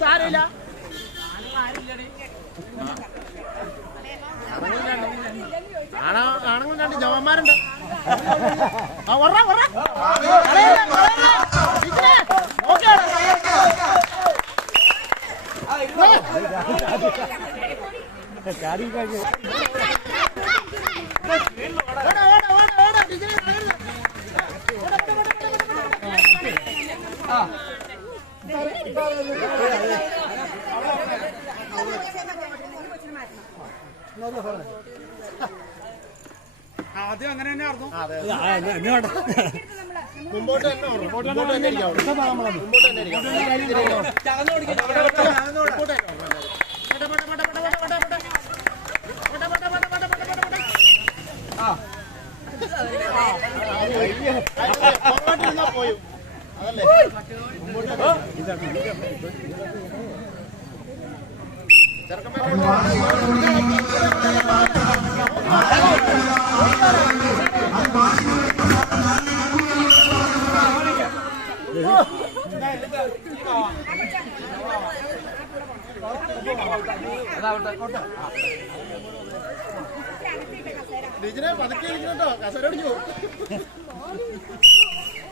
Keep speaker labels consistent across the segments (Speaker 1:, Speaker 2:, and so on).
Speaker 1: സാരമില്ല. ആണോ? ആണുങ്ങൾ രണ്ട് ജവാന്മാരുണ്ട്. ആ ഒറ
Speaker 2: ആദ്യം അങ്ങനെ തന്നെ ആയിരുന്നു.
Speaker 1: മുമ്പോട്ട് തന്നെ. മുമ്പോട്ട് തന്നെ. മുമ്പോട്ട് തന്നെ ടീച്ചറെ പതുക്കെ ഇരിക്കണം കേട്ടോ. കസര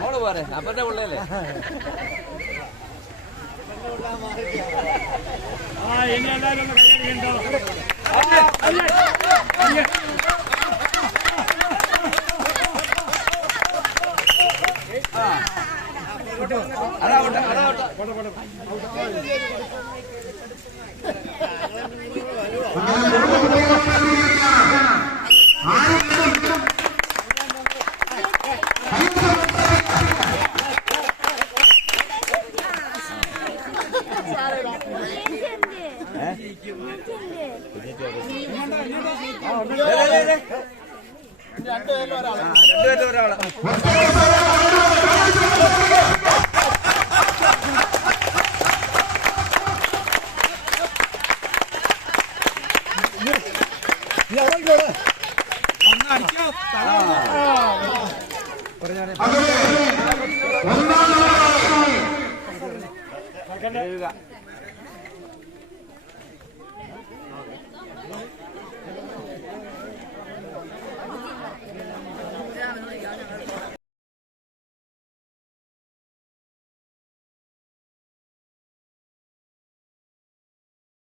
Speaker 3: മോൾ പോരെ അപ്പന്റെ പിള്ളേല്ലേ അതാവട്ടെ അതാവട്ടെ
Speaker 1: രണ്ടുപേരും ഒരാളെ
Speaker 2: ഒന്ന്